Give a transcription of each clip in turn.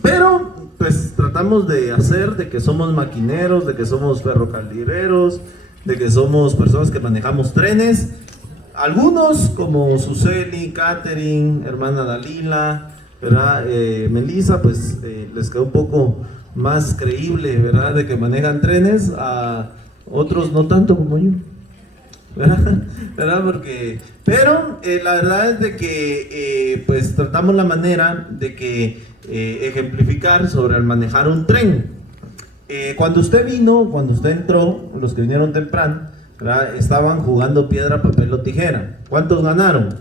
Pero pues tratamos de hacer de que somos maquineros, de que somos ferrocarrileros, de que somos personas que manejamos trenes. Algunos como Suseli, Catherine, hermana Dalila, ¿verdad? Melissa, pues les quedó un poco más creíble, ¿verdad? De que manejan trenes. A otros no tanto como yo, ¿verdad? Pero la verdad es de que pues tratamos la manera de que ejemplificar sobre el manejar un tren. Cuando usted vino, cuando usted entró, los que vinieron temprano, ¿verdad? Estaban jugando piedra, papel o tijera. ¿Cuántos ganaron?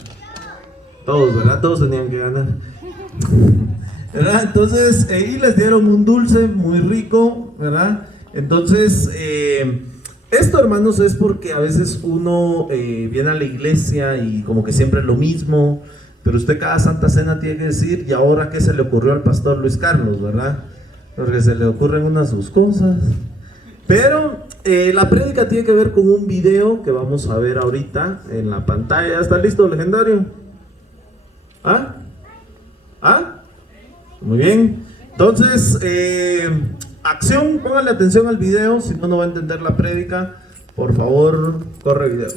Todos, ¿verdad? Todos tenían que ganar. ¿Verdad? Entonces, y les dieron un dulce muy rico, ¿verdad? Entonces, esto, hermanos, es porque a veces uno viene a la iglesia y como que siempre es lo mismo, pero usted cada Santa Cena tiene que decir, ¿y ahora qué se le ocurrió al pastor Luis Carlos, verdad? Porque se le ocurren unas sus cosas. Pero la prédica tiene que ver con un video que vamos a ver ahorita en la pantalla. ¿Está listo, legendario? ¿Ah? ¿Ah? Muy bien. Entonces, acción, póngale atención al video, si no, no va a entender la prédica. Por favor, corre video.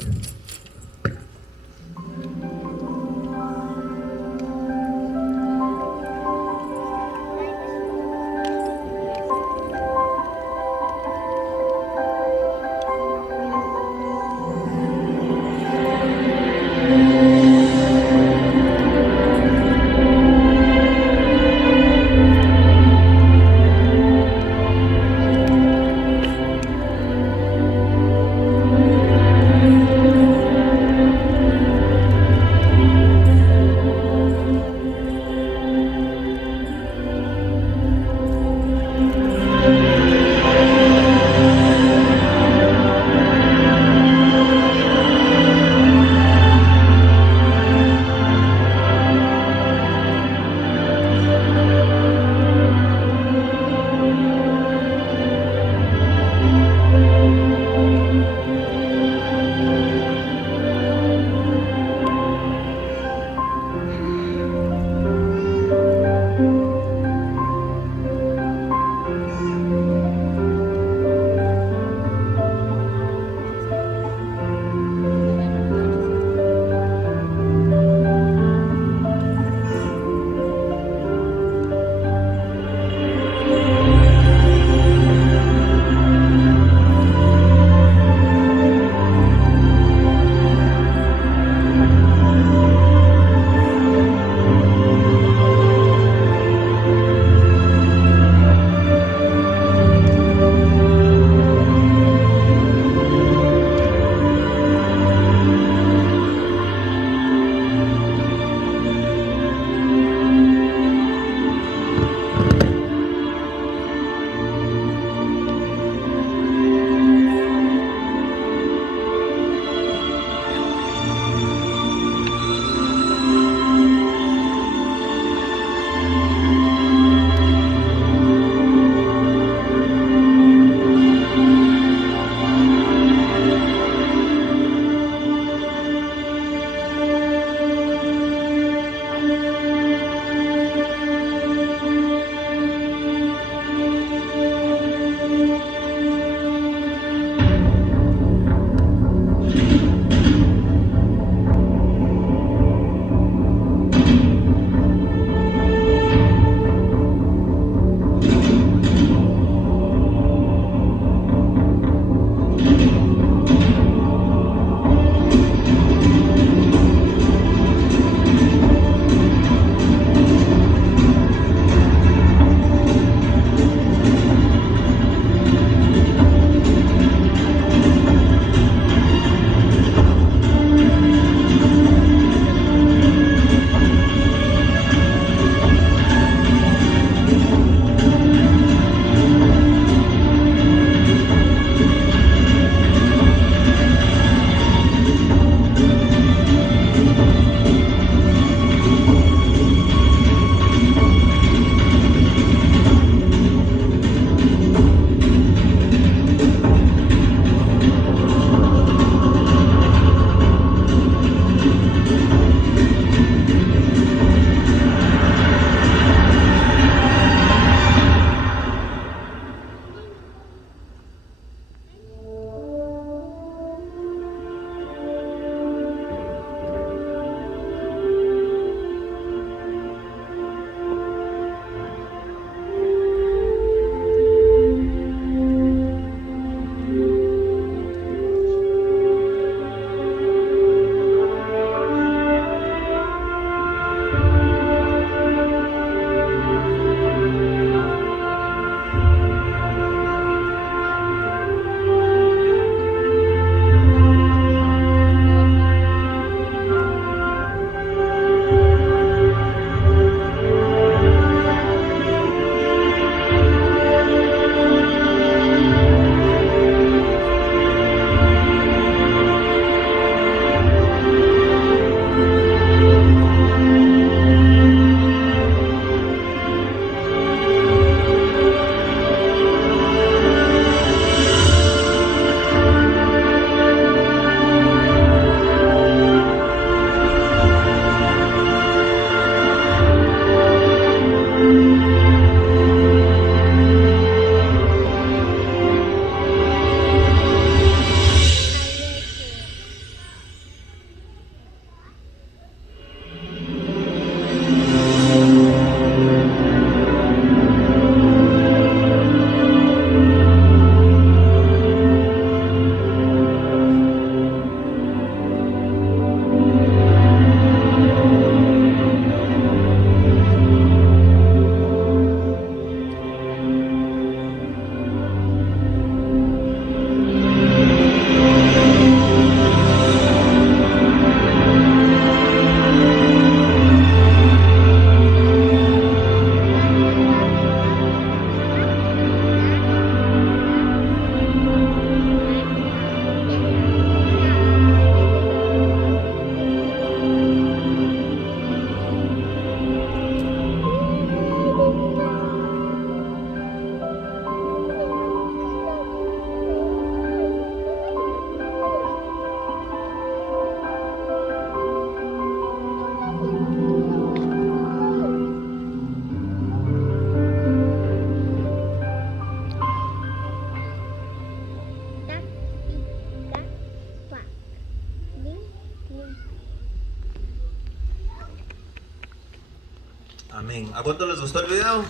¿A cuánto les gustó el video?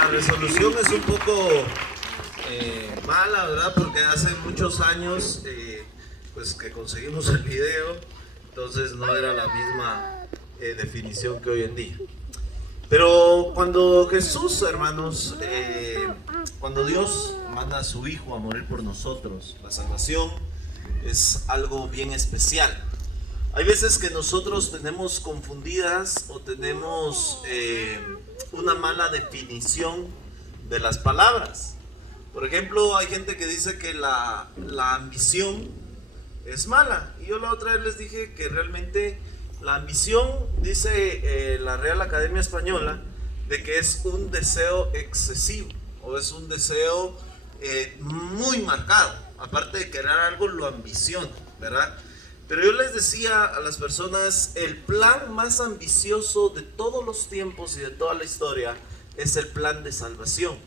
La resolución es un poco mala, ¿verdad? Porque hace muchos años pues que conseguimos el video, entonces no era la misma definición que hoy en día. Pero cuando Jesús, hermanos, cuando Dios manda a su Hijo a morir por nosotros, la salvación es algo bien especial. Hay veces que nosotros tenemos confundidas o tenemos una mala definición de las palabras. Por ejemplo, hay gente que dice que la ambición es mala. Y yo la otra vez les dije que realmente la ambición, dice la Real Academia Española, de que es un deseo excesivo o es un deseo muy marcado. Aparte de querer algo, lo ambiciona, ¿verdad? Pero yo les decía a las personas, el plan más ambicioso de todos los tiempos y de toda la historia es el plan de salvación.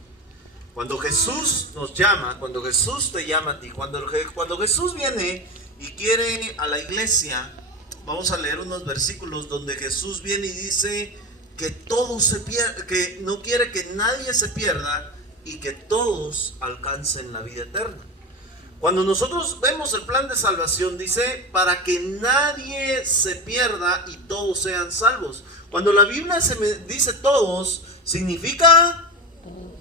Cuando Jesús nos llama, cuando Jesús te llama a ti, cuando Jesús viene y quiere a la iglesia, vamos a leer unos versículos donde Jesús viene y dice que todos se pierdan, que no quiere que nadie se pierda y que todos alcancen la vida eterna. Cuando nosotros vemos el plan de salvación, dice, para que nadie se pierda y todos sean salvos. Cuando la Biblia dice todos, significa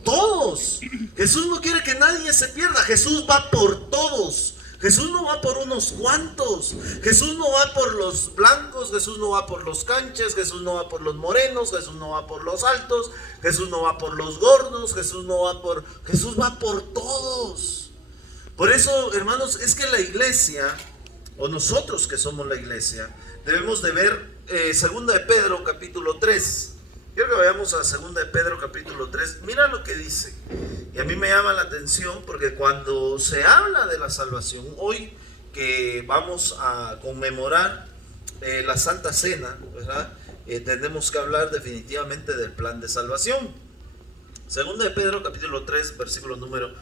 todos. Jesús no quiere que nadie se pierda. Jesús va por todos. Jesús no va por unos cuantos. Jesús no va por los blancos. Jesús no va por los canches. Jesús no va por los morenos. Jesús no va por los altos. Jesús no va por los gordos. Jesús va por todos. Por eso, hermanos, es que la iglesia, o nosotros que somos la iglesia, debemos de ver 2 de Pedro capítulo 3. Quiero que vayamos a 2 de Pedro capítulo 3. Mira lo que dice. Y a mí me llama la atención porque cuando se habla de la salvación, hoy que vamos a conmemorar la Santa Cena, ¿verdad? Tenemos que hablar definitivamente del plan de salvación. 2 de Pedro capítulo 3, versículo número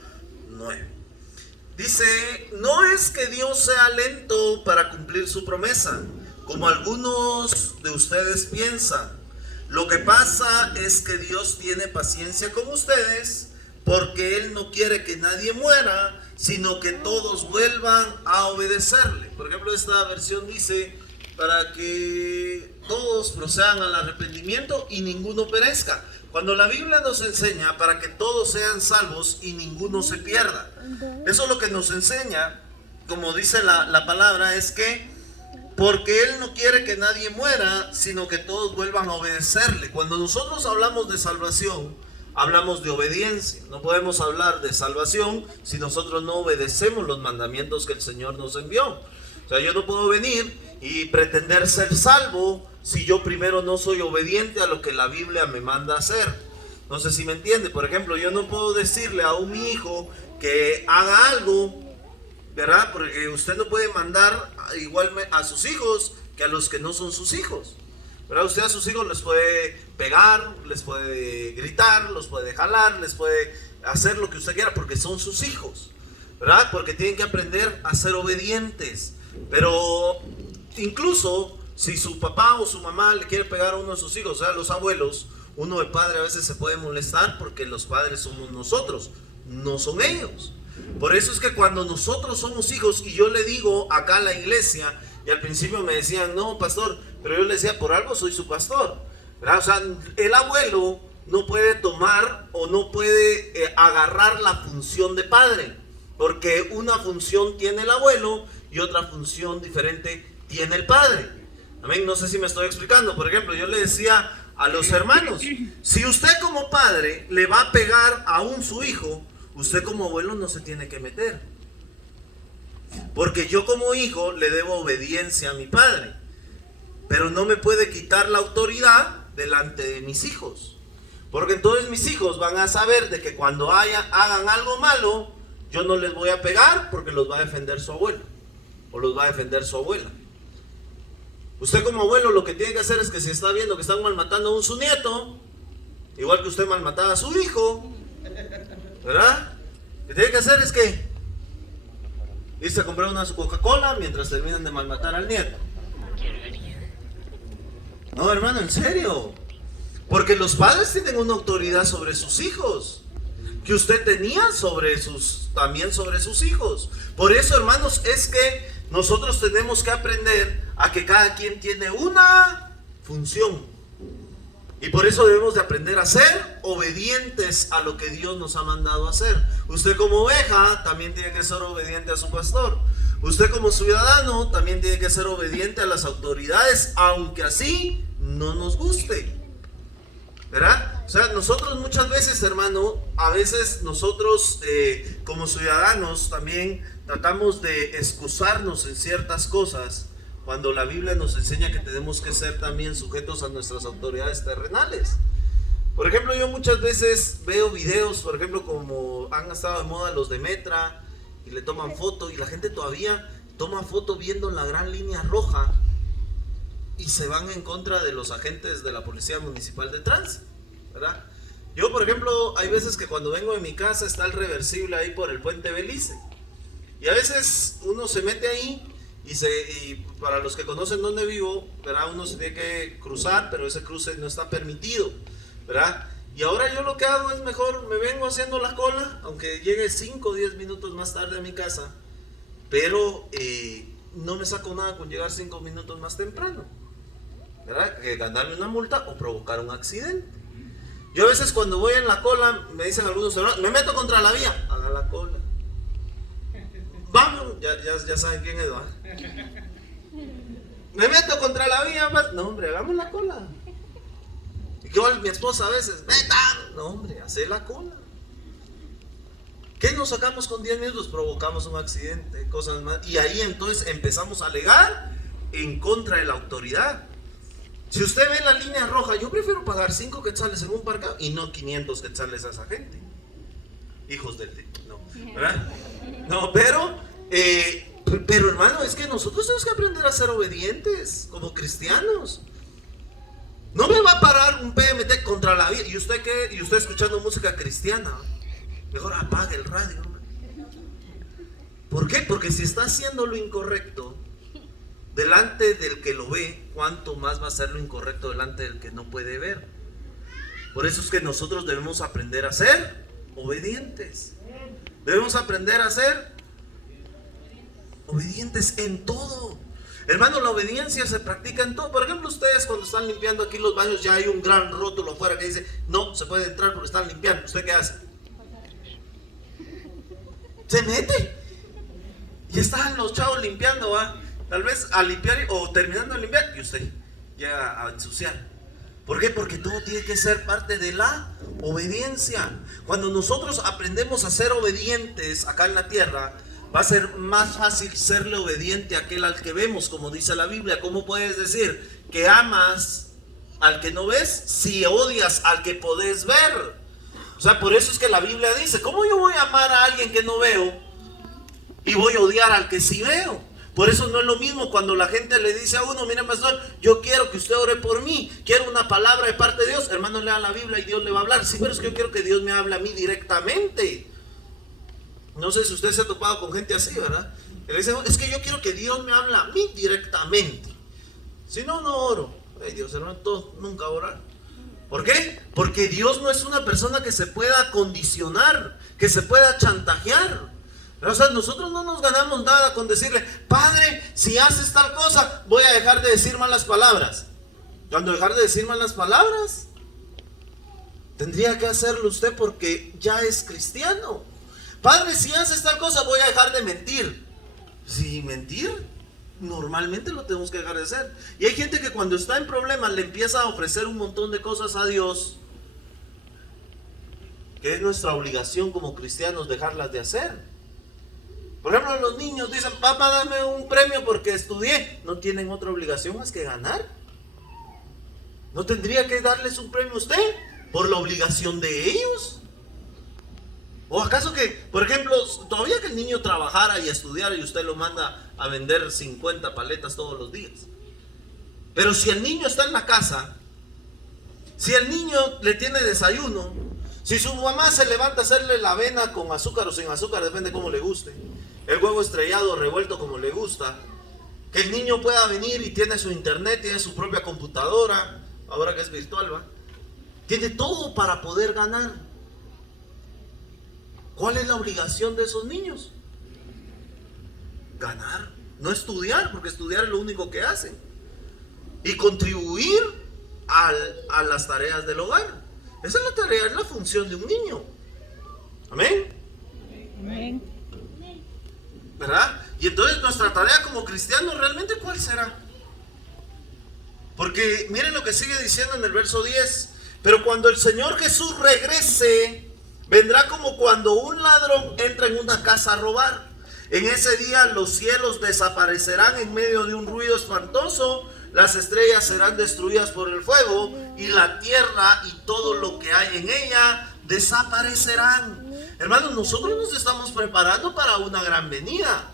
9. Dice, no es que Dios sea lento para cumplir su promesa, como algunos de ustedes piensan. Lo que pasa es que Dios tiene paciencia con ustedes, porque Él no quiere que nadie muera, sino que todos vuelvan a obedecerle. Por ejemplo, esta versión dice, para que todos procedan al arrepentimiento y ninguno perezca. Cuando la Biblia nos enseña para que todos sean salvos y ninguno se pierda. Eso es lo que nos enseña, como dice la palabra, es que porque Él no quiere que nadie muera, sino que todos vuelvan a obedecerle. Cuando nosotros hablamos de salvación, hablamos de obediencia. No podemos hablar de salvación si nosotros no obedecemos los mandamientos que el Señor nos envió. O sea, yo no puedo venir y pretender ser salvo si yo primero no soy obediente a lo que la Biblia me manda hacer. No sé si me entiende. Por ejemplo, yo no puedo decirle a mi hijo que haga algo, ¿verdad? Porque usted no puede mandar igual a sus hijos que a los que no son sus hijos, ¿verdad? Usted a sus hijos les puede pegar, les puede gritar, los puede jalar, les puede hacer lo que usted quiera porque son sus hijos, ¿verdad? Porque tienen que aprender a ser obedientes. Pero incluso si su papá o su mamá le quiere pegar a uno de sus hijos, o sea, los abuelos, uno de padre a veces se puede molestar porque los padres somos nosotros, no son ellos. Por eso es que cuando nosotros somos hijos y yo le digo acá a la iglesia, y al principio me decían, no, pastor, pero yo le decía, por algo soy su pastor, ¿verdad? O sea, el abuelo no puede tomar o no puede agarrar la función de padre, porque una función tiene el abuelo y otra función diferente tiene el padre. Amén, no sé si me estoy explicando. Por ejemplo, yo le decía a los hermanos, si usted como padre le va a pegar a su hijo, usted como abuelo no se tiene que meter, porque yo como hijo le debo obediencia a mi padre, pero no me puede quitar la autoridad delante de mis hijos, porque entonces mis hijos van a saber de que cuando hagan algo malo, yo no les voy a pegar porque los va a defender su abuelo o los va a defender su abuela. Usted como abuelo lo que tiene que hacer es que si está viendo que están malmatando a su nieto, igual que usted malmataba a su hijo, ¿verdad? Lo que tiene que hacer es que irse a comprar una Coca-Cola mientras terminan de malmatar al nieto. No, hermano, en serio. Porque los padres tienen una autoridad sobre sus hijos, que usted tenía también sobre sus hijos. Por eso, hermanos, es que nosotros tenemos que aprender a que cada quien tiene una función. Y por eso debemos de aprender a ser obedientes a lo que Dios nos ha mandado a hacer. Usted como oveja también tiene que ser obediente a su pastor. Usted como ciudadano también tiene que ser obediente a las autoridades, aunque así no nos guste. ¿Verdad? O sea, nosotros muchas veces, hermano, a veces nosotros como ciudadanos también tratamos de excusarnos en ciertas cosas, cuando la Biblia nos enseña que tenemos que ser también sujetos a nuestras autoridades terrenales. Por ejemplo, yo muchas veces veo videos, por ejemplo, como han estado de moda los de Metra, y le toman foto, y la gente todavía toma foto viendo la gran línea roja, y se van en contra de los agentes de la Policía Municipal de Tránsito, ¿verdad? Yo, por ejemplo, hay veces que cuando vengo de mi casa está el reversible ahí por el puente Belice, y a veces uno se mete ahí, y para los que conocen dónde vivo, ¿verdad? Uno se tiene que cruzar, pero ese cruce no está permitido, ¿verdad? Y ahora yo lo que hago es mejor, me vengo haciendo la cola, aunque llegue 5 o 10 minutos más tarde a mi casa, pero no me saco nada con llegar 5 minutos más temprano, ¿verdad? Que ganarme una multa o provocar un accidente. Yo a veces cuando voy en la cola, me dicen algunos, me meto contra la vía, haga la cola. Vamos, ya saben quién es, ¿verdad? Me meto contra la vía, no hombre, hagamos la cola. Y yo, mi esposa a veces, no hombre, hace la cola. ¿Qué nos sacamos con 10 minutos? Provocamos un accidente, cosas más. Y ahí entonces empezamos a alegar en contra de la autoridad. Si usted ve la línea roja, yo prefiero pagar 5 quetzales en un parqueo y no 500 quetzales a esa gente. Hijos del no, ¿verdad? No, pero hermano, es que nosotros tenemos que aprender a ser obedientes como cristianos. No me va a parar un PMT contra la vida. ¿Y usted qué? ¿Y usted escuchando música cristiana? Mejor apague el radio. ¿Por qué? Porque si está haciendo lo incorrecto delante del que lo ve, ¿cuánto más va a ser lo incorrecto delante del que no puede ver? Por eso es que nosotros debemos aprender a ser obedientes. Debemos aprender a ser obedientes en todo. Hermano, la obediencia se practica en todo. Por ejemplo, ustedes cuando están limpiando aquí los baños, ya hay un gran rótulo afuera que dice no se puede entrar porque están limpiando. ¿Usted qué hace? Se mete. Y están los chavos limpiando, ¿va? Tal vez a limpiar o terminando de limpiar, y usted llega a ensuciar. ¿Por qué? Porque todo tiene que ser parte de la obediencia. Cuando nosotros aprendemos a ser obedientes acá en la tierra, va a ser más fácil serle obediente a aquel al que vemos, como dice la Biblia. ¿Cómo puedes decir que amas al que no ves si odias al que podés ver? O sea, por eso es que la Biblia dice, ¿cómo yo voy a amar a alguien que no veo y voy a odiar al que sí veo? Por eso no es lo mismo cuando la gente le dice a uno, mire pastor, yo quiero que usted ore por mí, quiero una palabra de parte de Dios. Hermano, lea la Biblia y Dios le va a hablar. Sí, pero es que yo quiero que Dios me hable a mí directamente. No sé si usted se ha topado con gente así, ¿verdad? Que le dice, es que yo quiero que Dios me hable a mí directamente. Si no, no oro. Ay, Dios, hermano, todos nunca orar. ¿Por qué? Porque Dios no es una persona que se pueda condicionar, que se pueda chantajear. O sea, nosotros no nos ganamos nada con decirle, Padre, si haces tal cosa, voy a dejar de decir malas palabras. Cuando dejar de decir malas palabras, tendría que hacerlo usted porque ya es cristiano. Padre, si haces tal cosa, voy a dejar de mentir. Si mentir, normalmente lo tenemos que dejar de hacer. Y hay gente que cuando está en problemas le empieza a ofrecer un montón de cosas a Dios, que es nuestra obligación como cristianos dejarlas de hacer. Por ejemplo, los niños dicen, papá, dame un premio porque estudié. No tienen otra obligación más que ganar. ¿No tendría que darles un premio a usted por la obligación de ellos? ¿O acaso que, por ejemplo, todavía que el niño trabajara y estudiara y usted lo manda a vender 50 paletas todos los días? Pero si el niño está en la casa, si el niño le tiene desayuno, si su mamá se levanta a hacerle la avena con azúcar o sin azúcar, depende cómo le guste, el huevo estrellado o revuelto como le gusta, que el niño pueda venir y tiene su internet, tiene su propia computadora, ahora que es virtual, ¿va? tiene todo para poder ganar. ¿Cuál es la obligación de esos niños? Ganar, no estudiar, porque estudiar es lo único que hacen, y contribuir a las tareas del hogar. Esa es la tarea, es la función de un niño. Amén. Amén. ¿Verdad? Y entonces nuestra tarea como cristianos, ¿realmente cuál será? Porque miren lo que sigue diciendo en el verso 10. Pero cuando el Señor Jesús regrese, vendrá como cuando un ladrón entra en una casa a robar. En ese día los cielos desaparecerán en medio de un ruido espantoso, las estrellas serán destruidas por el fuego, y la tierra y todo lo que hay en ella desaparecerán. Hermanos, nosotros nos estamos preparando para una gran venida.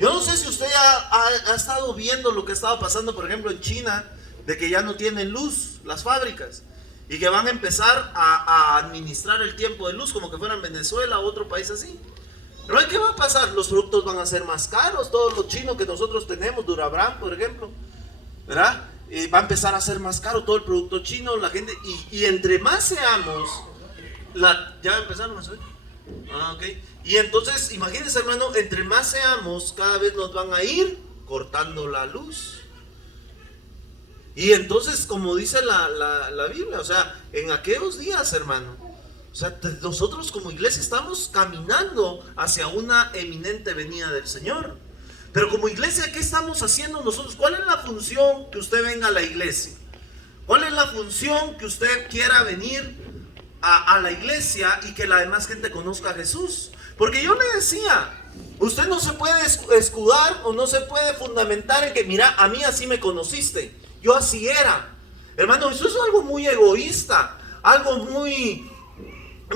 Yo no sé si usted ha estado viendo lo que estaba pasando, por ejemplo, en China, de que ya no tienen luz las fábricas y que van a empezar a administrar el tiempo de luz como que fueran Venezuela o otro país así. Pero ¿qué va a pasar? Los productos van a ser más caros, todos los chinos que nosotros tenemos, Durabran, por ejemplo, ¿verdad? Va a empezar a ser más caro todo el producto chino, la gente, y entre más seamos, ya empezaron a subir. Okay. Y entonces, imagínense, hermano, entre más seamos, cada vez nos van a ir cortando la luz. Y entonces, como dice la Biblia, o sea, en aquellos días, hermano, o sea, nosotros como iglesia estamos caminando hacia una eminente venida del Señor. Pero como iglesia, ¿qué estamos haciendo nosotros? ¿Cuál es la función que usted venga a la iglesia? ¿Cuál es la función que usted quiera venir a la iglesia y que la demás gente conozca a Jesús? Porque yo le decía, usted no se puede escudar o no se puede fundamentar en que, mira, a mí así me conociste, yo así era. Hermano, eso es algo muy egoísta, algo muy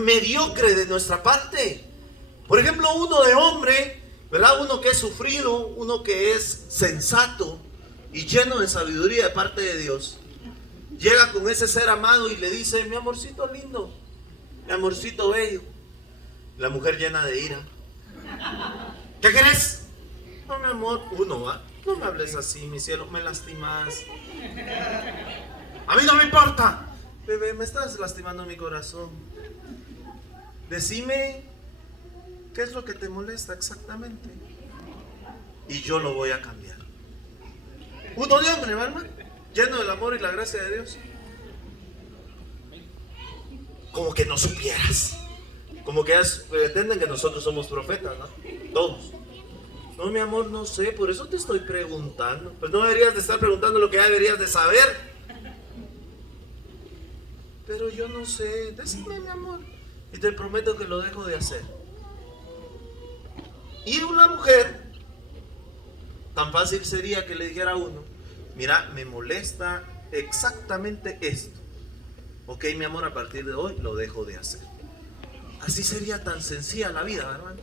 mediocre de nuestra parte. Por ejemplo, uno de hombre, ¿verdad? Uno que es sufrido, uno que es sensato y lleno de sabiduría de parte de Dios, llega con ese ser amado y le dice: mi amorcito lindo, mi amorcito bello. La mujer llena de ira: ¿qué querés? No, mi amor. Uno va: no me hables así, mi cielo, me lastimas. A mí no me importa. Bebé, me estás lastimando mi corazón. Decime qué es lo que te molesta exactamente y yo lo voy a cambiar. Uno de hombre, hermano, lleno del amor y la gracia de Dios. Como que no supieras. Como que pretenden que nosotros somos profetas, ¿no? Todos. No, mi amor, no sé, por eso te estoy preguntando. Pues no deberías de estar preguntando lo que ya deberías de saber. Pero yo no sé, decime, mi amor, y te prometo que lo dejo de hacer. Y una mujer, tan fácil sería que le dijera a uno: mira, me molesta exactamente esto. Ok, mi amor, a partir de hoy lo dejo de hacer. Así sería tan sencilla la vida, hermano.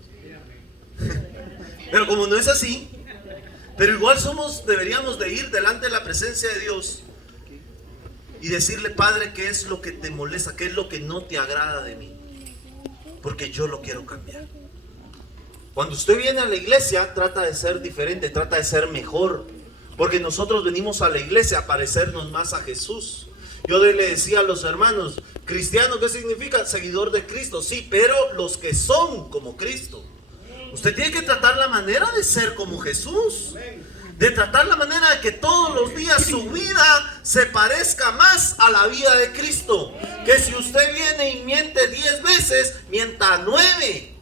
Pero como no es así, pero igual deberíamos de ir delante de la presencia de Dios y decirle: Padre, ¿qué es lo que te molesta? ¿Qué es lo que no te agrada de mí? Porque yo lo quiero cambiar. Cuando usted viene a la iglesia, trata de ser diferente, trata de ser mejor. Porque nosotros venimos a la iglesia a parecernos más a Jesús. Yo le decía a los hermanos: cristiano, ¿qué significa? Seguidor de Cristo, sí, pero los que son como Cristo. Usted tiene que tratar la manera de ser como Jesús, de tratar la manera de que todos los días su vida se parezca más a la vida de Cristo. Que si usted viene y miente 10 veces, mienta 9.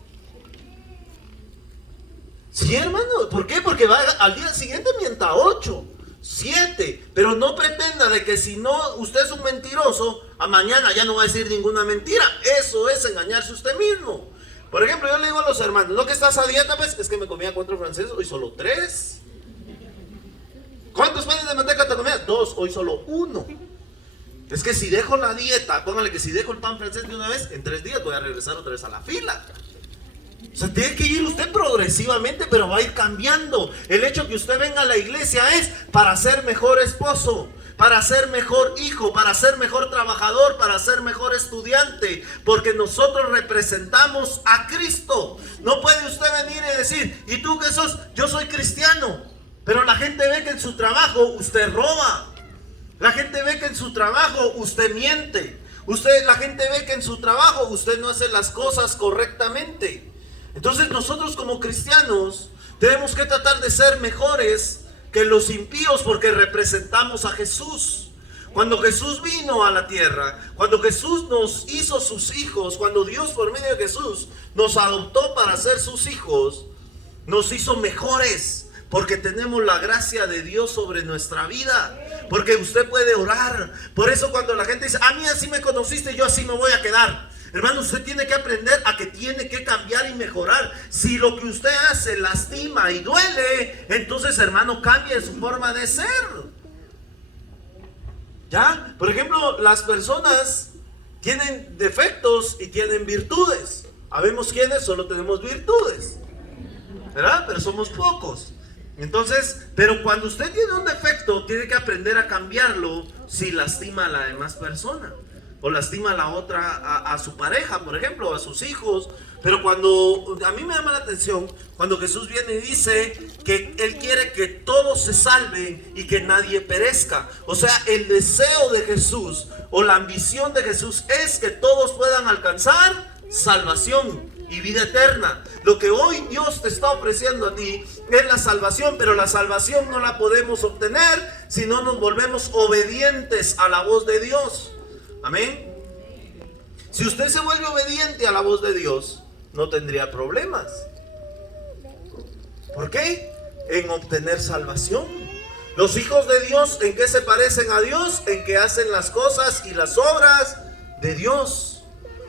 Sí, hermano, ¿por qué? Porque va al día siguiente mienta 8, 7, pero no pretenda de que si no usted es un mentiroso, a mañana ya no va a decir ninguna mentira. Eso es engañarse usted mismo. Por ejemplo, yo le digo a los hermanos: ¿no que estás a dieta? Pues es que me comía 4 franceses, hoy solo 3. ¿Cuántos panes de manteca te comías? 2, hoy solo 1. Es que si dejo la dieta, póngale que si dejo el pan francés de una vez, en 3 días voy a regresar otra vez a la fila. O sea, tiene que ir usted progresivamente, pero va a ir cambiando. El hecho que usted venga a la iglesia es para ser mejor esposo, para ser mejor hijo, para ser mejor trabajador, para ser mejor estudiante, porque nosotros representamos a Cristo. No puede usted venir y decir: ¿y tú qué sos? Yo soy cristiano, pero la gente ve que en su trabajo usted roba, la gente ve que en su trabajo usted miente, La gente ve que en su trabajo usted no hace las cosas correctamente. Entonces nosotros como cristianos tenemos que tratar de ser mejores que los impíos porque representamos a Jesús. Cuando Jesús vino a la tierra, cuando Jesús nos hizo sus hijos, cuando Dios por medio de Jesús nos adoptó para ser sus hijos, nos hizo mejores porque tenemos la gracia de Dios sobre nuestra vida. Porque usted puede orar. Por eso cuando la gente dice, a mí así me conociste, yo así me voy a quedar. Hermano, usted tiene que aprender a que tiene que cambiar y mejorar. Si lo que usted hace lastima y duele, entonces, hermano, cambie su forma de ser. ¿Ya? Por ejemplo, las personas tienen defectos y tienen virtudes. Habemos quienes solo tenemos virtudes, ¿verdad? Pero somos pocos. Entonces, pero cuando usted tiene un defecto, tiene que aprender a cambiarlo si lastima a la demás persona. O lastima a la otra, a su pareja, por ejemplo, a sus hijos. Pero cuando, a mí me llama la atención, cuando Jesús viene y dice que Él quiere que todos se salven y que nadie perezca. O sea, el deseo de Jesús o la ambición de Jesús es que todos puedan alcanzar salvación y vida eterna. Lo que hoy Dios te está ofreciendo a ti es la salvación, pero la salvación no la podemos obtener si no nos volvemos obedientes a la voz de Dios. Amén. Si usted se vuelve obediente a la voz de Dios, no tendría problemas. ¿Por qué? En obtener salvación. Los hijos de Dios, ¿en qué se parecen a Dios? En que hacen las cosas y las obras de Dios.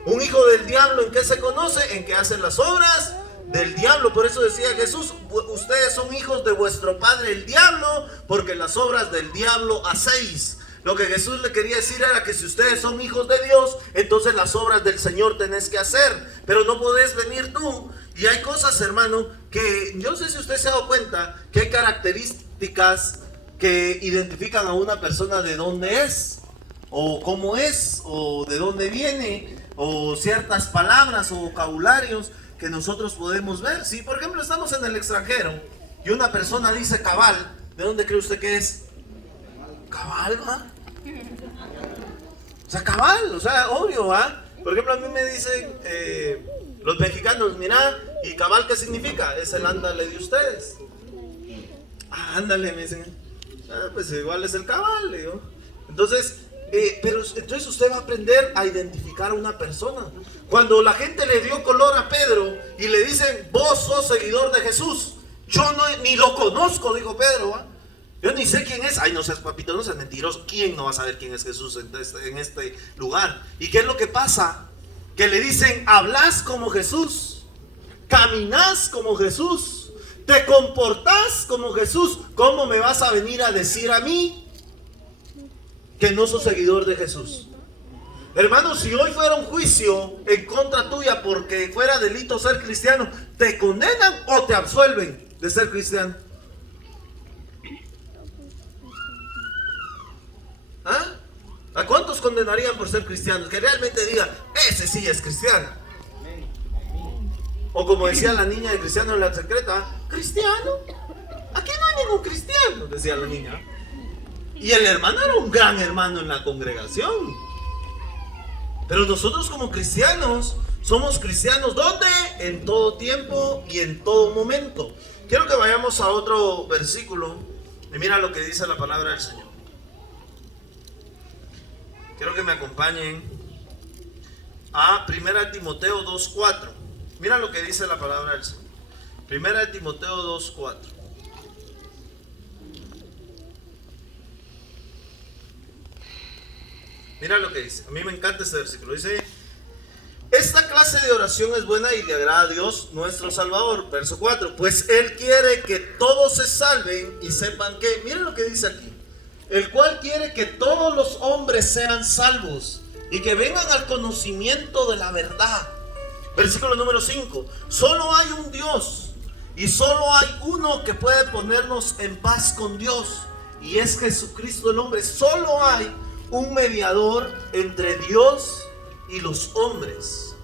Un hijo del diablo, ¿en qué se conoce? En que hacen las obras del diablo. Por eso decía Jesús, ustedes son hijos de vuestro padre el diablo, porque las obras del diablo hacéis. Lo que Jesús le quería decir era que si ustedes son hijos de Dios, entonces las obras del Señor tenés que hacer. Pero no podés venir tú. Y hay cosas, hermano, que yo no sé si usted se ha dado cuenta que hay características que identifican a una persona de dónde es, o cómo es, o de dónde viene, o ciertas palabras o vocabularios que nosotros podemos ver. Si por ejemplo estamos en el extranjero y una persona dice cabal, ¿de dónde cree usted que es? Cabal, ¿va? O sea, cabal, o sea, obvio, ¿va? Por ejemplo, a mí me dicen los mexicanos, mira, ¿y cabal qué significa? Es el ándale de ustedes. Ah, ándale, me dicen. Ah, pues igual es el cabal, le digo. Entonces, entonces usted va a aprender a identificar a una persona. Cuando la gente le dio color a Pedro y le dicen, vos sos seguidor de Jesús, yo ni lo conozco, dijo Pedro, ¿va? Yo ni sé quién es. Ay, no seas papito, no seas mentiroso. ¿Quién no va a saber quién es Jesús en este lugar? ¿Y qué es lo que pasa? Que le dicen, hablas como Jesús, caminas como Jesús, te comportás como Jesús. ¿Cómo me vas a venir a decir a mí que no sos seguidor de Jesús? Hermano, si hoy fuera un juicio en contra tuya porque fuera delito ser cristiano, ¿te condenan o te absuelven de ser cristiano? ¿Ah? ¿A cuántos condenarían por ser cristianos? Que realmente digan, ese sí es cristiano. O como decía la niña de Cristiano en la Secreta, ¿cristiano? Aquí no hay ningún cristiano, decía la niña. Y el hermano era un gran hermano en la congregación. Pero nosotros como cristianos, somos cristianos, ¿dónde? En todo tiempo y en todo momento. Quiero que vayamos a otro versículo y mira lo que dice la palabra del Señor. Quiero que me acompañen a 1 Timoteo 2:4. Mira lo que dice la palabra del Señor. 1 Timoteo 2:4. Mira lo que dice. A mí me encanta este versículo. Dice, esta clase de oración es buena y le agrada a Dios nuestro Salvador. Verso 4. Pues Él quiere que todos se salven y sepan que, miren lo que dice aquí, el cual quiere que todos los hombres sean salvos y que vengan al conocimiento de la verdad. Versículo número 5. Solo hay un Dios y solo hay uno que puede ponernos en paz con Dios, y es Jesucristo el hombre. Solo hay un mediador entre Dios y los hombres.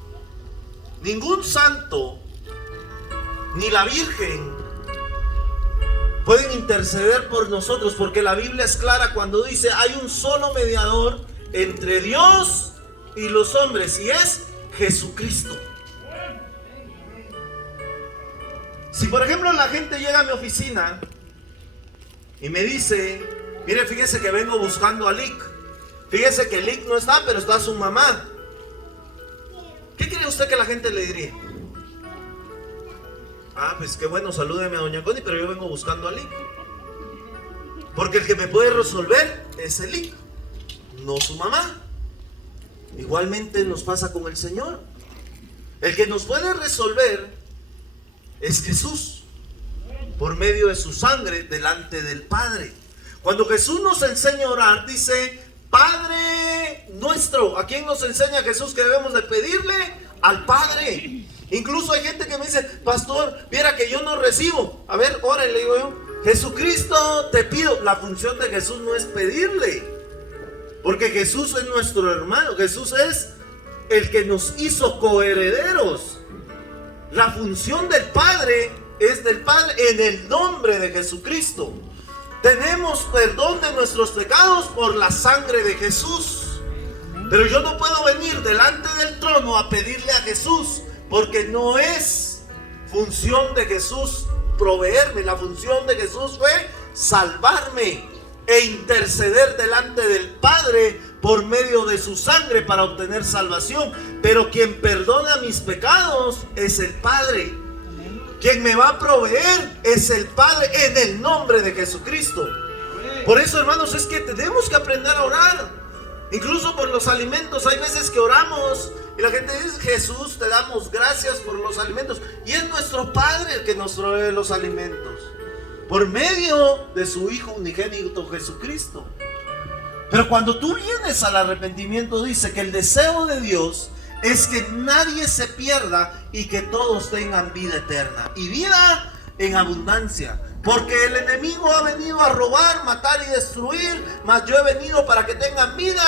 Ningún santo ni la Virgen pueden interceder por nosotros, porque la Biblia es clara cuando dice hay un solo mediador entre Dios y los hombres, y es Jesucristo. Si por ejemplo la gente llega a mi oficina y me dice, mire, fíjese que vengo buscando a Lick, fíjese que Lick no está, pero está su mamá, ¿qué cree usted que la gente le diría? Ah, pues qué bueno, salúdeme a doña Connie, pero yo vengo buscando a Lick. Porque el que me puede resolver es el Lick, no su mamá. Igualmente nos pasa con el Señor. El que nos puede resolver es Jesús, por medio de su sangre delante del Padre. Cuando Jesús nos enseña a orar, dice, Padre nuestro. ¿A quién nos enseña Jesús que debemos de pedirle? Al Padre. Incluso hay gente que me dice, pastor, viera que yo no recibo. A ver, órale, le digo yo, Jesucristo, te pido. La función de Jesús no es pedirle, porque Jesús es nuestro hermano. Jesús es el que nos hizo coherederos. La función del Padre es del Padre en el nombre de Jesucristo. Tenemos perdón de nuestros pecados por la sangre de Jesús. Pero yo no puedo venir delante del trono a pedirle a Jesús, porque no es función de Jesús proveerme. La función de Jesús fue salvarme e interceder delante del Padre por medio de su sangre para obtener salvación. Pero quien perdona mis pecados es el Padre. Quien me va a proveer es el Padre en el nombre de Jesucristo. Por eso, hermanos, es que tenemos que aprender a orar. Incluso por los alimentos. Hay veces que oramos y la gente dice, Jesús, te damos gracias por los alimentos. Y es nuestro Padre el que nos provee los alimentos, por medio de su Hijo unigénito Jesucristo. Pero cuando tú vienes al arrepentimiento, dice que el deseo de Dios es que nadie se pierda y que todos tengan vida eterna y vida en abundancia. Porque el enemigo ha venido a robar, matar y destruir, mas yo he venido para que tengan vida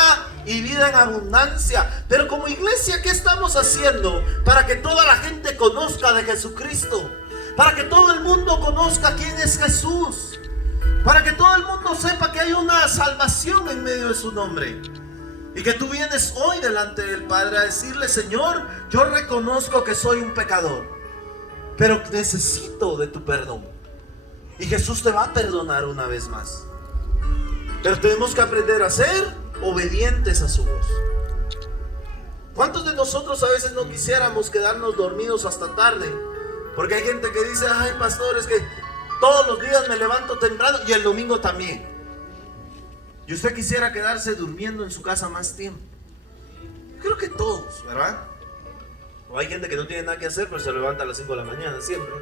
y vida en abundancia. Pero como iglesia, ¿qué estamos haciendo para que toda la gente conozca de Jesucristo? Para que todo el mundo conozca quién es Jesús. Para que todo el mundo sepa que hay una salvación en medio de su nombre. Y que tú vienes hoy delante del Padre a decirle, Señor, yo reconozco que soy un pecador, pero necesito de tu perdón. Y Jesús te va a perdonar una vez más. Pero tenemos que aprender a ser obedientes a su voz. ¿Cuántos de nosotros a veces no quisiéramos quedarnos dormidos hasta tarde? Porque hay gente que dice, ay pastor, es que todos los días me levanto temprano y el domingo también. Y usted quisiera quedarse durmiendo en su casa más tiempo. Creo que todos, ¿verdad? O hay gente que no tiene nada que hacer, pero se levanta a las 5 de la mañana siempre.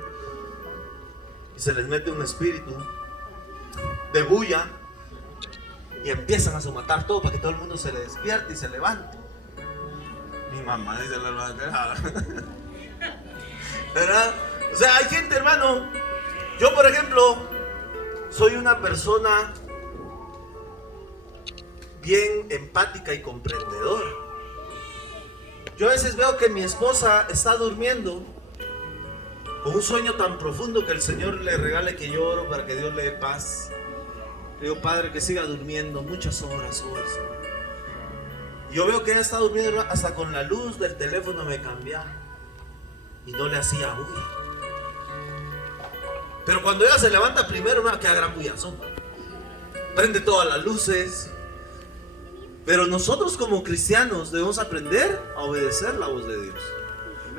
Y se les mete un espíritu de bulla y empiezan a somatar todo para que todo el mundo se le despierte y se levante. Mi mamá dice la verdad, ¿verdad? O sea, hay gente, hermano. Yo, por ejemplo, soy una persona bien empática y comprendedora. Yo a veces veo que mi esposa está durmiendo con un sueño tan profundo que el Señor le regale, que yo oro para que Dios le dé paz. Le digo, Padre, que siga durmiendo muchas horas hoy. Y yo veo que ella está durmiendo hasta con la luz del teléfono me cambiaba y no le hacía bulla. Pero cuando ella se levanta primero, me queda gran bullazón. Prende todas las luces. Pero nosotros como cristianos debemos aprender a obedecer la voz de Dios.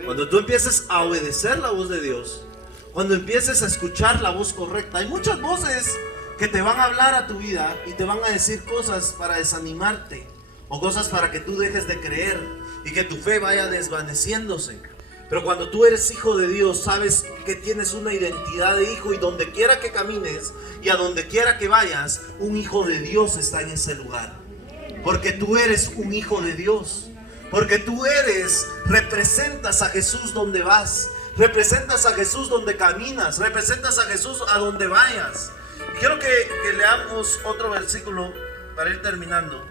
Cuando tú empieces a obedecer la voz de Dios, cuando empieces a escuchar la voz correcta, hay muchas voces que te van a hablar a tu vida y te van a decir cosas para desanimarte o cosas para que tú dejes de creer y que tu fe vaya desvaneciéndose. Pero cuando tú eres hijo de Dios, sabes que tienes una identidad de hijo, y donde quiera que camines y a donde quiera que vayas, un hijo de Dios está en ese lugar. Porque tú eres un hijo de Dios. Porque tú representas a Jesús donde vas. Representas a Jesús donde caminas. Representas a Jesús a donde vayas. Quiero que leamos otro versículo para ir terminando.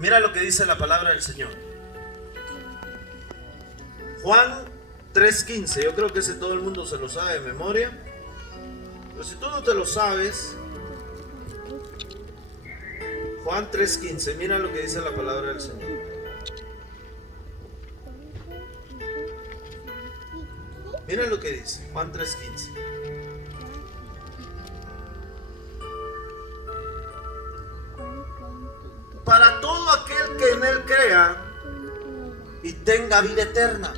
Mira lo que dice la palabra del Señor. Juan 3:15. Yo creo que ese todo el mundo se lo sabe de memoria. Pero si tú no te lo sabes, Juan 3:15, mira lo que dice la palabra del Señor. Miren lo que dice Juan 3:15. Para todo aquel que en él crea y tenga vida eterna.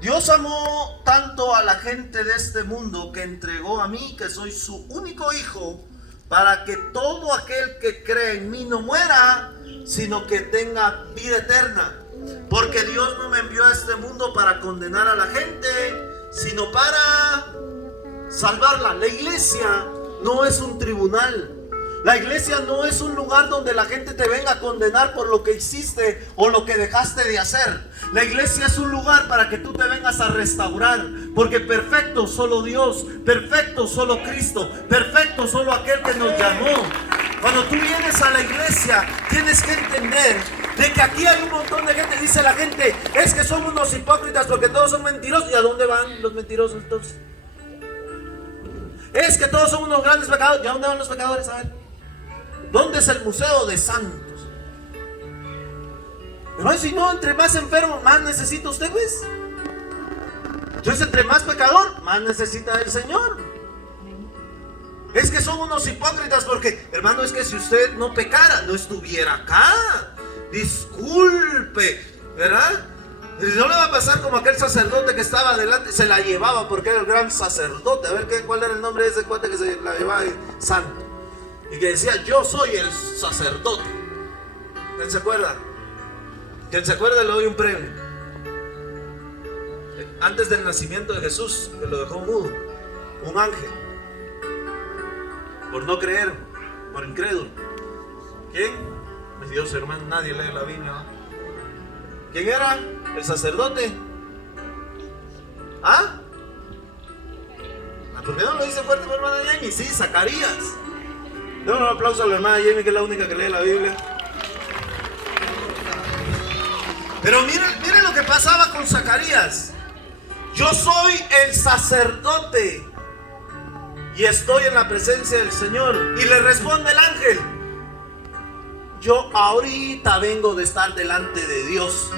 Dios amó tanto a la gente de este mundo que entregó a mí, que soy su único hijo, para que todo aquel que cree en mí no muera, sino que tenga vida eterna. Porque Dios no me envió a este mundo para condenar a la gente, sino para salvarla. La iglesia no es un tribunal. La iglesia no es un lugar donde la gente te venga a condenar por lo que hiciste o lo que dejaste de hacer. La iglesia es un lugar para que tú te vengas a restaurar, porque perfecto solo Dios, perfecto solo Cristo, perfecto solo aquel que nos llamó. Cuando tú vienes a la iglesia, tienes que entender de que aquí hay un montón de gente. Dice la gente, es que somos unos hipócritas porque todos son mentirosos. ¿Y a dónde van los mentirosos entonces? Es que todos son unos grandes pecadores. ¿Y a dónde van los pecadores? A ver, ¿dónde es el museo de santos? Pero si no, entre más enfermo, más necesita usted, ¿ves? Entonces, entre más pecador, más necesita el Señor. Es que son unos hipócritas porque, hermano, es que si usted no pecara, no estuviera acá. Disculpe, ¿verdad? No le va a pasar como aquel sacerdote que estaba adelante, se la llevaba porque era el gran sacerdote. A ver, ¿cuál era el nombre de ese cuate que se la llevaba? Santo. Y que decía, yo soy el sacerdote. ¿Quién se acuerda? Quien se acuerda le doy un premio. Antes del nacimiento de Jesús, que lo dejó mudo, un ángel, por no creer, por incrédulo. ¿Quién? Pues Dios, hermano, nadie lee la Biblia, ¿no? ¿Quién era? El sacerdote. ¿Ah? ¿Por qué no lo dice fuerte, hermana Jamie? Sí, Zacarías. Dale un aplauso a la hermana Jamie, que es la única que lee la Biblia. Pero miren lo que pasaba con Zacarías. Yo soy el sacerdote y estoy en la presencia del Señor. Y le responde el ángel, yo ahorita vengo de estar delante de Dios.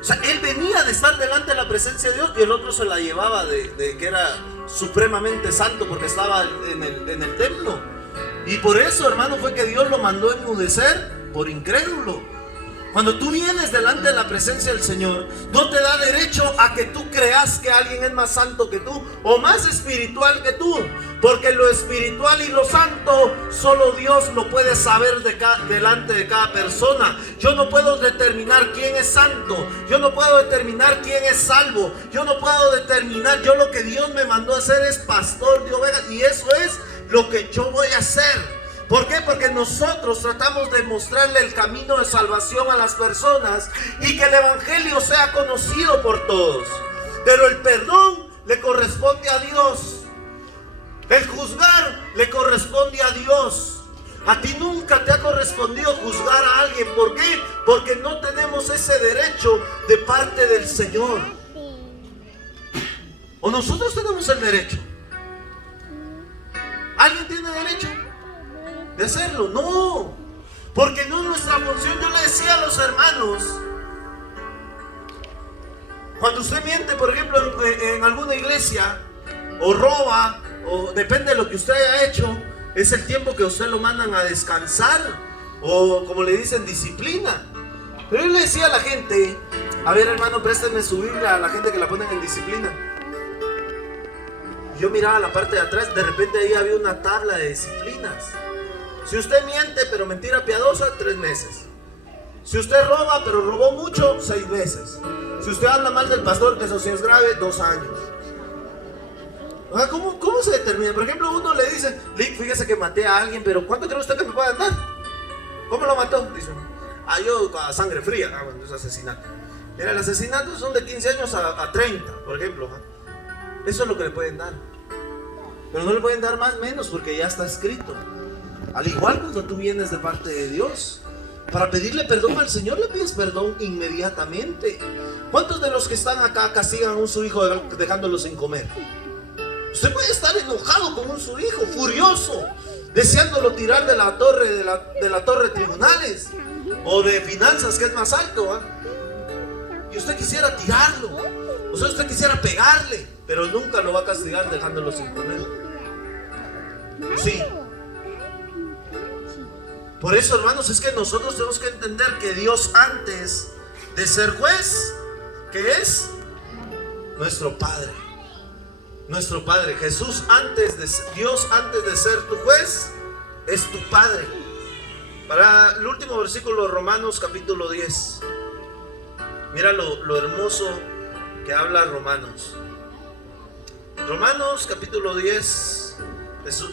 O sea, él venía de estar delante de la presencia de Dios y el otro se la llevaba de que era supremamente santo porque estaba en el templo. Y por eso, hermano, fue que Dios lo mandó a enmudecer por incrédulo. Cuando tú vienes delante de la presencia del Señor, no te da derecho a que tú creas que alguien es más santo que tú o más espiritual que tú, porque lo espiritual y lo santo solo Dios lo puede saber delante de cada persona. Yo no puedo determinar quién es santo, yo no puedo determinar quién es salvo, yo no puedo determinar. Yo lo que Dios me mandó a hacer es pastor de ovejas, y eso es lo que yo voy a hacer. ¿Por qué? Porque nosotros tratamos de mostrarle el camino de salvación a las personas y que el evangelio sea conocido por todos. Pero el perdón le corresponde a Dios. El juzgar le corresponde a Dios. A ti nunca te ha correspondido juzgar a alguien. ¿Por qué? Porque no tenemos ese derecho de parte del Señor. ¿O nosotros tenemos el derecho? ¿Alguien tiene derecho de hacerlo? No, porque no es nuestra función. Yo le decía a los hermanos, cuando usted miente, por ejemplo, en alguna iglesia, o roba, o depende de lo que usted haya hecho, es el tiempo que usted lo mandan a descansar, o como le dicen, disciplina. Pero yo le decía a la gente, a ver, hermano, présteme su Biblia a la gente que la ponen en disciplina. Yo miraba la parte de atrás, de repente ahí había una tabla de disciplinas. Si usted miente, pero mentira piadosa, 3 meses. Si usted roba, pero robó mucho, 6 meses. Si usted habla mal del pastor, que eso sí es grave, 2 años. ¿Cómo se determina? Por ejemplo, uno le dice, Lick, fíjese que maté a alguien, pero ¿cuánto cree usted que me puedan dar? ¿Cómo lo mató? Dice, yo a sangre fría. Bueno, es asesinato. Mira, el asesinato son de 15 años a 30, por ejemplo. Eso es lo que le pueden dar. Pero no le pueden dar más menos porque ya está escrito. Al igual cuando tú vienes de parte de Dios, para pedirle perdón al Señor, le pides perdón inmediatamente. ¿Cuántos de los que están acá castigan a su hijo dejándolo sin comer? Usted puede estar enojado con su hijo, furioso, deseándolo tirar de la torre de la torre de tribunales o de finanzas, que es más alto, y usted quisiera tirarlo. O sea, usted quisiera pegarle, pero nunca lo va a castigar dejándolo sin comer. Sí. Por eso, hermanos, es que nosotros tenemos que entender que Dios, antes de ser juez, ¿qué es? Nuestro Padre. Nuestro Padre. Jesús, Dios, antes de ser tu juez, es tu Padre. Para el último versículo de Romanos capítulo 10. Mira lo hermoso que habla Romanos. Romanos capítulo 10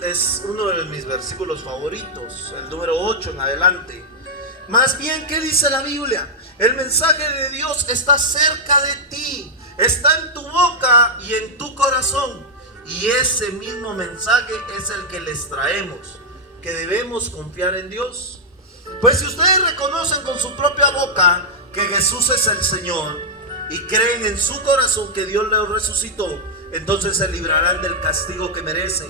es uno de mis versículos favoritos, el número 8 en adelante. Más bien, ¿qué dice la Biblia? El mensaje de Dios está cerca de ti, está en tu boca y en tu corazón. Y ese mismo mensaje es el que les traemos, que debemos confiar en Dios. Pues si ustedes reconocen con su propia boca que Jesús es el Señor y creen en su corazón que Dios le resucitó, entonces se librarán del castigo que merecen.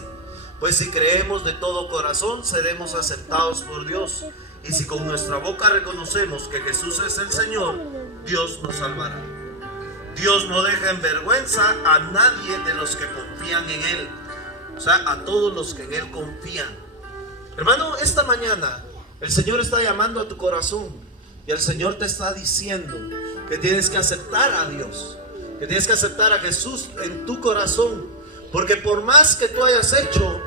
Pues si creemos de todo corazón, seremos aceptados por Dios. Y si con nuestra boca reconocemos que Jesús es el Señor, Dios nos salvará. Dios no deja en vergüenza a nadie de los que confían en Él. O sea, a todos los que en Él confían. Hermano, esta mañana el Señor está llamando a tu corazón. Y el Señor te está diciendo que tienes que aceptar a Dios, que tienes que aceptar a Jesús en tu corazón. Porque por más que tú hayas hecho,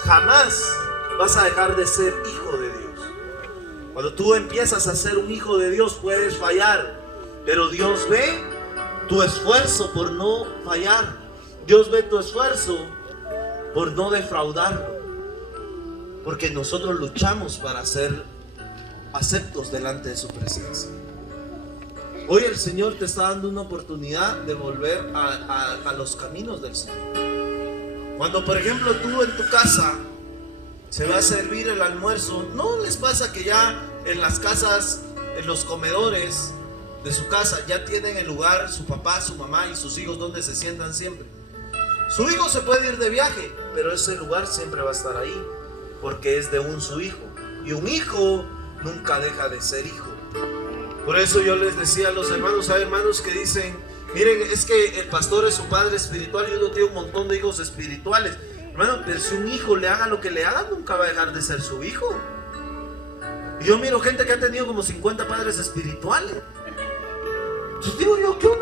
jamás vas a dejar de ser hijo de Dios. Cuando tú empiezas a ser un hijo de Dios, puedes fallar, pero Dios ve tu esfuerzo por no fallar. Dios ve tu esfuerzo por no defraudarlo. Porque nosotros luchamos para ser aceptos delante de su presencia. Hoy el Señor te está dando una oportunidad de volver a los caminos del Señor. Cuando, por ejemplo, tú en tu casa se va a servir el almuerzo, ¿no les pasa que ya en las casas, en los comedores de su casa, ya tienen el lugar su papá, su mamá y sus hijos donde se sientan siempre? Su hijo se puede ir de viaje, pero ese lugar siempre va a estar ahí, porque es de su hijo. Y un hijo nunca deja de ser hijo. Por eso yo les decía a los hermanos, hay hermanos que dicen, miren, es que el pastor es su padre espiritual y uno tiene un montón de hijos espirituales. Hermano, pero si un hijo le haga lo que le haga, nunca va a dejar de ser su hijo. Y yo miro gente que ha tenido como 50 padres espirituales. Entonces digo yo, ¿qué onda?